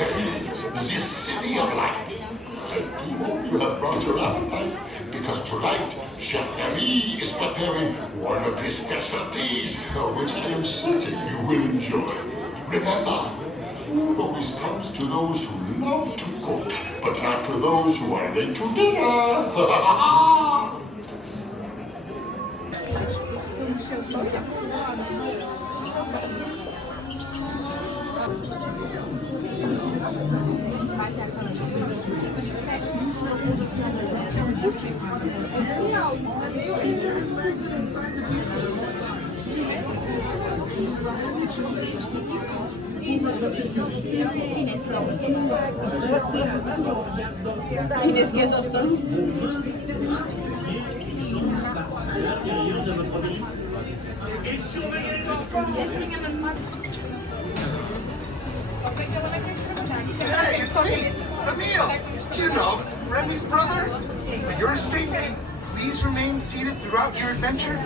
Hey, this city of light. I do hope you have brought your appetite, because tonight, Chef Remy is preparing one of his specialties, which I am certain you will enjoy. Remember, food always comes to those who love to cook, but not to those who are late to dinner. Inès, qu'est-ce que c'est? Et surveillez les enfants! Hey, it's me, Emile! You know, Remy's brother. For your safety, please remain seated throughout your adventure.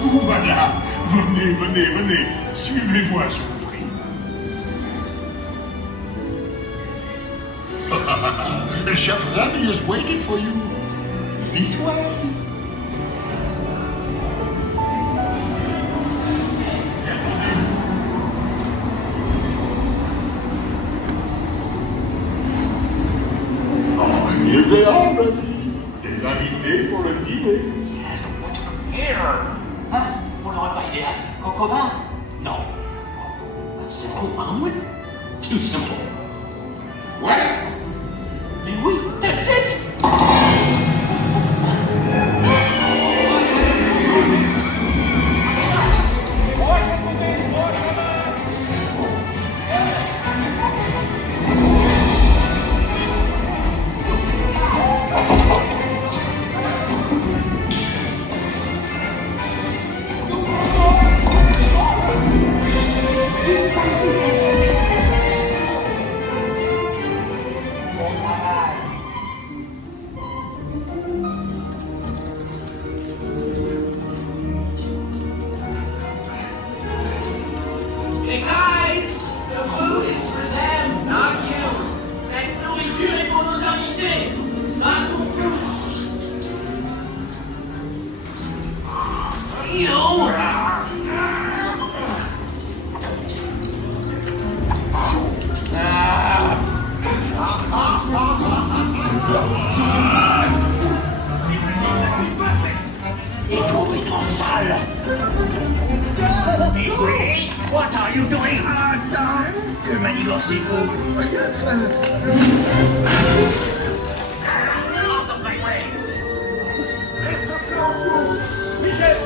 Vous voilà. Venez, venez, venez. Suivez-moi, je vous prie. Chef Remy is waiting for you. This way. Oh, here they are, Remy. Des invités pour le dîner. Yes, what here? Hein? Pour le repas idéal? Coq au vin? Non. A simple omelet? Too simple. Voilà. Mais oui, that's it! Hey guys, the food is for them, not you. Cette nourriture est pour nos invités, pas pour vous. Les pauvres est en salle! Mais oui, what are you doing? Que manigancez-vous? Out of my way! Michel!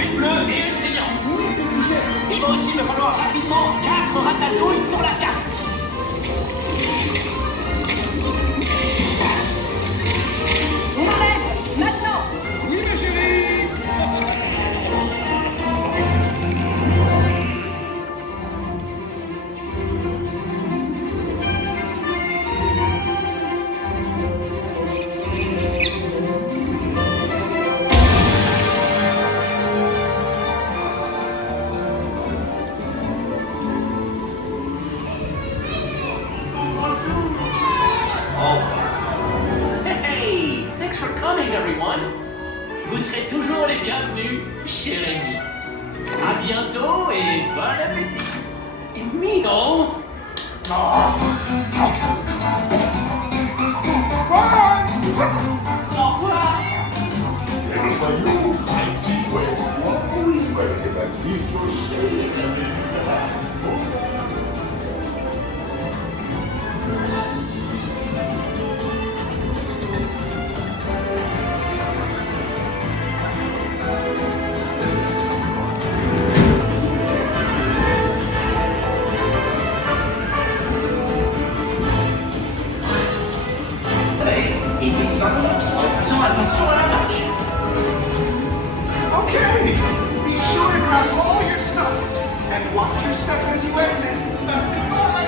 une bleue et une saignante. Oui, petit chef. Il va aussi me falloir rapidement 4 ratatouilles pour la carte. On arrête maintenant. Oui, ma chérie. Hey, thanks for coming, everyone. Vous serez toujours les bienvenus chez Rémi. À bientôt et bon appétit. Et Mino. Au revoir. And for you, life is well. Always welcome at Gusteau stay. Et descendons en faisant attention à la marche. Okay. Be sure to grab all your stuff and watch your step as you exit. Goodbye.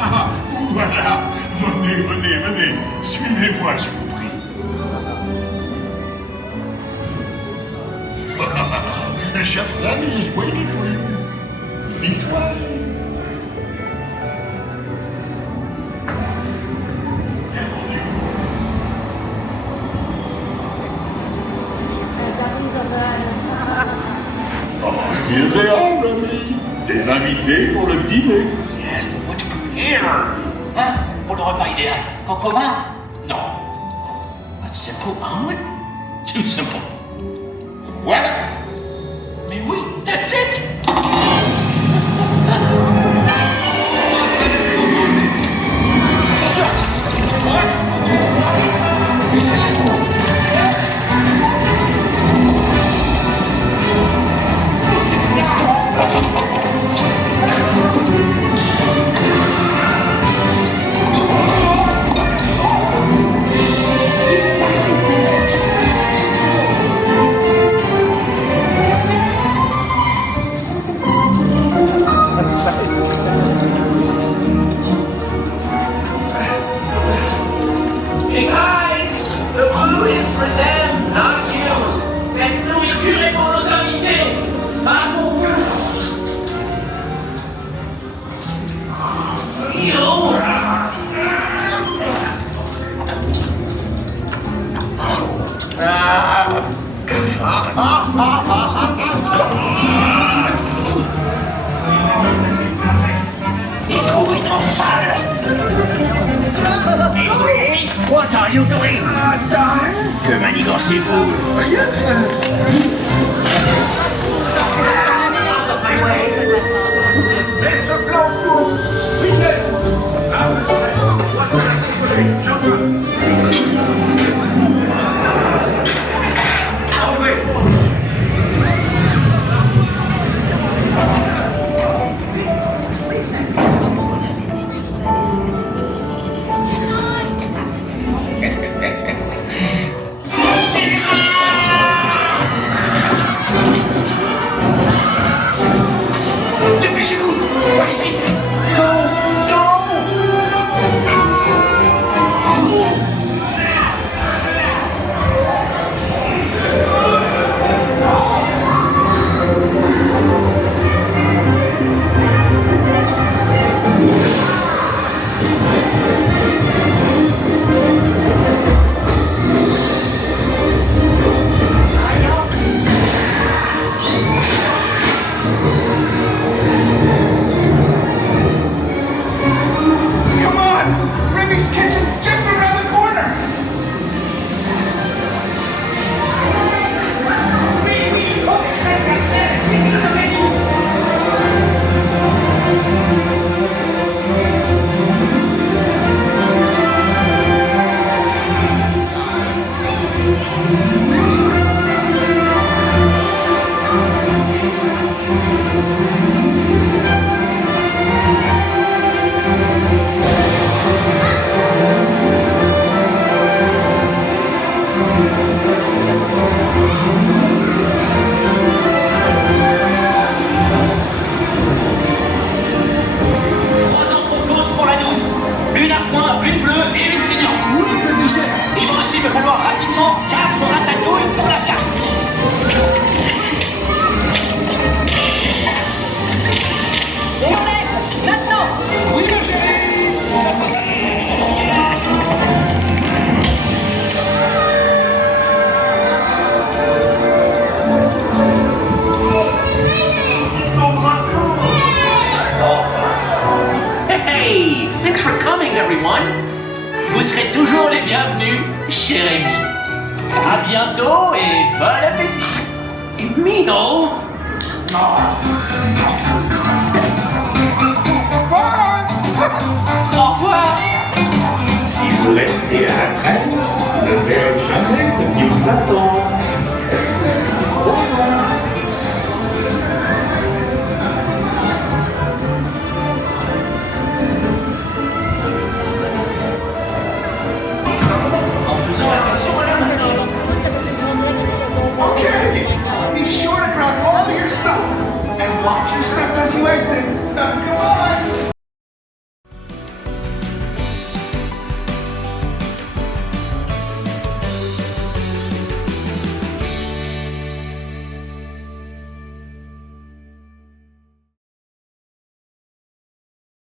Ah, voilà. Venez, venez, venez. Suivez-moi, je vous prie. Chef Remy is waiting for you. This way. Oh, here they are, Remy. Des invités pour le dîner. Yes, but what to prepare? Hein? Pour le repas idéal. Coq au vin? Non. A simple omelet? Too simple. Voilà. Mais oui, that's it! Hey guys, the food is for them, not you. Cette nourriture est pour nos invités, pas pour vous. Yo. Nico est en salle! Et oui, what are you doing? Que manigancez-vous? Out of my way! Mr. Blanco, Dépêchez-vous! Par ici! Go! Go! everyone. Vous serez toujours les bienvenus chez Rémi. À bientôt et bon appétit. Et Mino? Au revoir. Si vous restez à la traîne, vous ne verrez jamais ce qui vous attend. Au revoir. Okay, be sure to grab all your stuff and watch your step as you exit. Come on.